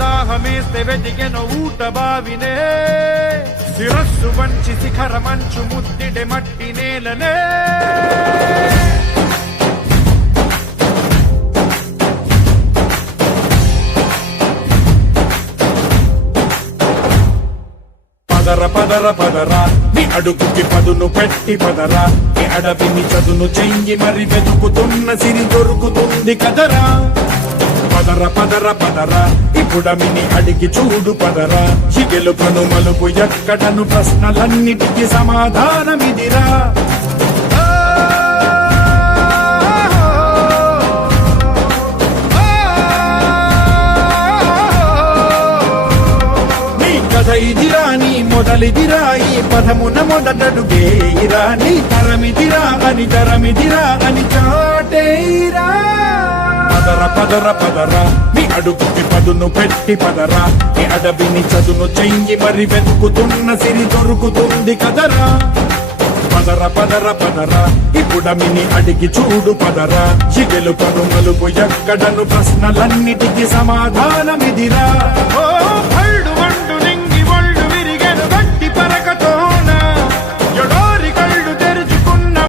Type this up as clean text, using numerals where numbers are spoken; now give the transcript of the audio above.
దాహమేస్తే వెతికెను ఊట బావినే శిరస్సు వంచి శిఖర మంచు ముద్దిడె మట్టి నేలనే పదర పదర పదరా నీ అడుగుకి పదును పెట్టి పదరా నీ అడవిని చదును చెయ్యి మరి వెతుకుతున్న సిరి దొరుకుతుంది కదరా పదర పదర పదరా ఇప్పుడమిని అడిగి చూడు పదరా చిగెలుకను మలుపు ఎక్కడను ప్రశ్నలన్నిటికీ సమాధానమిదిరా ఇదిరా నీ మొదలిదిరా ఈ పదమున మొదటడుగేయిరా నీ తరమిదిరా అని తరమిదిరా అని చాటేయిరా పదర పదర పదరా నీ అడుగుకి పదును పెట్టి పదరా నీ అడవిని చదును చెయ్యి మరి వెతుకుతున్న సిరి దొరుకుతుంది కదరా పదర పదర పదరా ఇప్పుడమిని అడిగి చూడు పదరా చిగెలు కను మలుపు ఎక్కడను ప్రశ్నలన్నిటికీ సమాధానమిదిరా